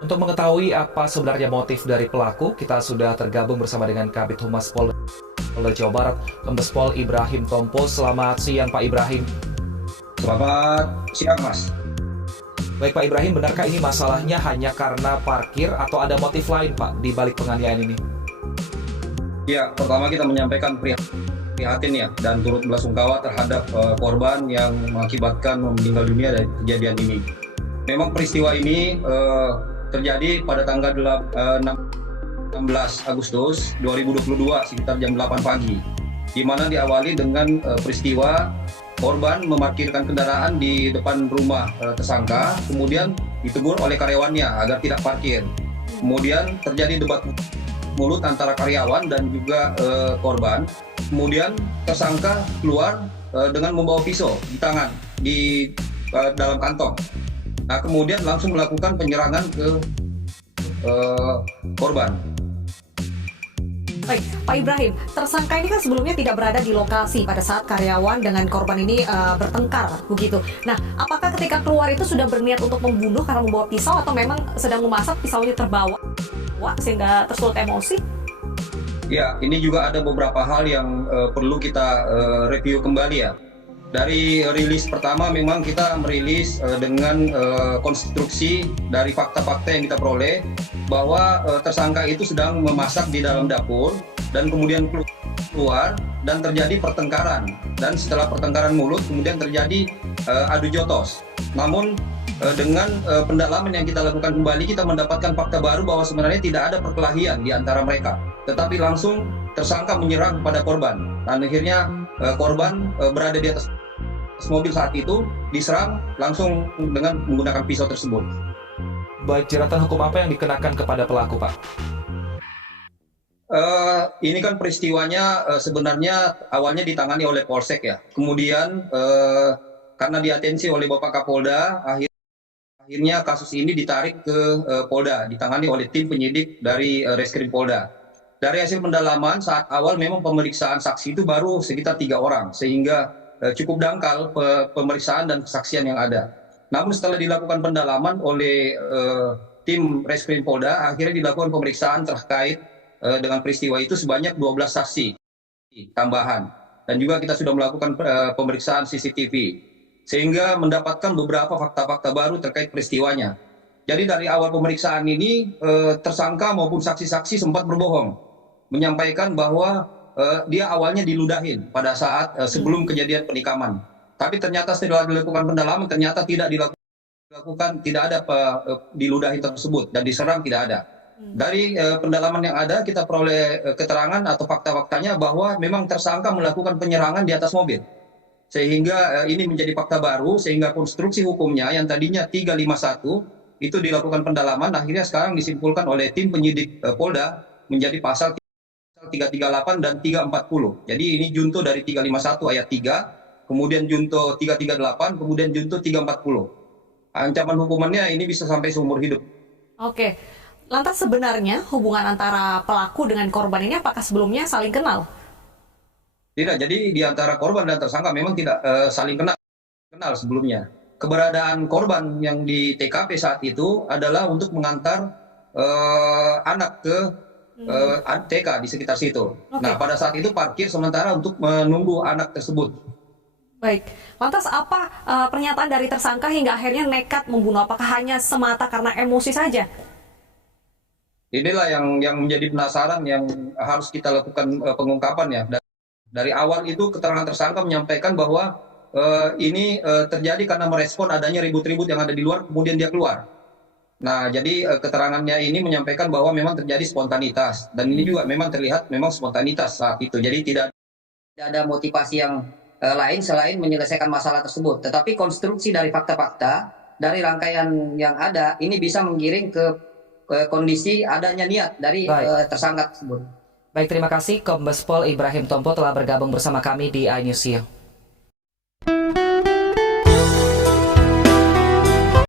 Untuk mengetahui apa sebenarnya motif dari pelaku, kita sudah tergabung bersama dengan Kabid Humas Polda Jawa Barat, Kombes Pol Ibrahim Tompo. Selamat siang, Pak Ibrahim. Selamat siang, Mas. Baik, Pak Ibrahim, benarkah ini masalahnya hanya karena parkir atau ada motif lain, Pak, di balik penganiayaan ini? Ya, pertama kita menyampaikan prihatin ya dan turut belasungkawa terhadap korban yang mengakibatkan meninggal dunia dari kejadian ini. Memang peristiwa ini terjadi pada tanggal 16 Agustus 2022 sekitar jam 8 pagi, di mana diawali dengan peristiwa korban memarkirkan kendaraan di depan rumah tersangka, kemudian ditegur oleh karyawannya agar tidak parkir. Kemudian terjadi debat mulut antara karyawan dan juga korban. Kemudian tersangka keluar dengan membawa pisau di tangan di dalam kantong. Nah, kemudian langsung melakukan penyerangan ke korban. Baik, Pak Ibrahim, tersangka ini kan sebelumnya tidak berada di lokasi pada saat karyawan dengan korban ini bertengkar, begitu. Nah, apakah ketika keluar itu sudah berniat untuk membunuh karena membawa pisau atau memang sedang memasak pisaunya terbawa sehingga tersulut emosi? Ya, ini juga ada beberapa hal yang perlu kita review kembali ya. Dari rilis pertama memang kita merilis dengan konstruksi dari fakta-fakta yang kita peroleh bahwa tersangka itu sedang memasak di dalam dapur dan kemudian keluar dan terjadi pertengkaran, dan setelah pertengkaran mulut kemudian terjadi adu jotos. Namun dengan pendalaman yang kita lakukan kembali, kita mendapatkan fakta baru bahwa sebenarnya tidak ada perkelahian di antara mereka, tetapi langsung tersangka menyerang kepada korban dan akhirnya korban berada di atas mobil saat itu, diserang langsung dengan menggunakan pisau tersebut. Baik, jeratan hukum apa yang dikenakan kepada pelaku, Pak? Ini kan peristiwanya sebenarnya awalnya ditangani oleh Polsek ya. Kemudian karena diatensi oleh Bapak Kapolda, akhirnya kasus ini ditarik ke Polda, ditangani oleh tim penyidik dari Reskrim Polda. Dari hasil pendalaman saat awal memang pemeriksaan saksi itu baru sekitar 3 orang, sehingga cukup dangkal pemeriksaan dan kesaksian yang ada. Namun setelah dilakukan pendalaman oleh tim Reskrim Polda, akhirnya dilakukan pemeriksaan terkait dengan peristiwa itu sebanyak 12 saksi tambahan. Dan juga kita sudah melakukan pemeriksaan CCTV, sehingga mendapatkan beberapa fakta-fakta baru terkait peristiwanya. Jadi dari awal pemeriksaan ini, tersangka maupun saksi-saksi sempat berbohong, menyampaikan bahwa dia awalnya diludahin pada saat sebelum kejadian penikaman. Tapi ternyata setelah dilakukan pendalaman, ternyata tidak dilakukan, tidak ada diludahi tersebut dan diserang tidak ada. Dari pendalaman yang ada, kita peroleh keterangan atau fakta-faktanya bahwa memang tersangka melakukan penyerangan di atas mobil. Sehingga ini menjadi fakta baru, sehingga konstruksi hukumnya yang tadinya 351 itu dilakukan pendalaman, akhirnya sekarang disimpulkan oleh tim penyidik Polda menjadi pasal 338 dan 340. Jadi ini junto dari 351 ayat 3, kemudian junto 338, kemudian junto 340. Ancaman hukumannya ini bisa sampai seumur hidup. Oke, lantas sebenarnya hubungan antara pelaku dengan korban ini apakah sebelumnya saling kenal? Tidak, jadi di antara korban dan tersangka memang tidak saling kenal sebelumnya. Keberadaan korban yang di TKP saat itu adalah untuk mengantar anak ke TK di sekitar situ. Okay. Nah, pada saat itu parkir sementara untuk menunggu anak tersebut. Baik, lantas apa pernyataan dari tersangka hingga akhirnya nekat membunuh? Apakah hanya semata karena emosi saja? Inilah yang menjadi penasaran yang harus kita lakukan pengungkapan ya. Dari awal itu keterangan tersangka menyampaikan bahwa ini terjadi karena merespon adanya ribut-ribut yang ada di luar, kemudian dia keluar. Nah, jadi keterangannya ini menyampaikan bahwa memang terjadi spontanitas, dan ini juga memang terlihat memang spontanitas saat itu. Jadi tidak ada motivasi yang lain selain menyelesaikan masalah tersebut. Tetapi konstruksi dari fakta-fakta dari rangkaian yang ada ini bisa menggiring ke kondisi adanya niat dari tersangka tersebut. Baik, terima kasih Kombes Pol Ibrahim Tompo telah bergabung bersama kami di iNews.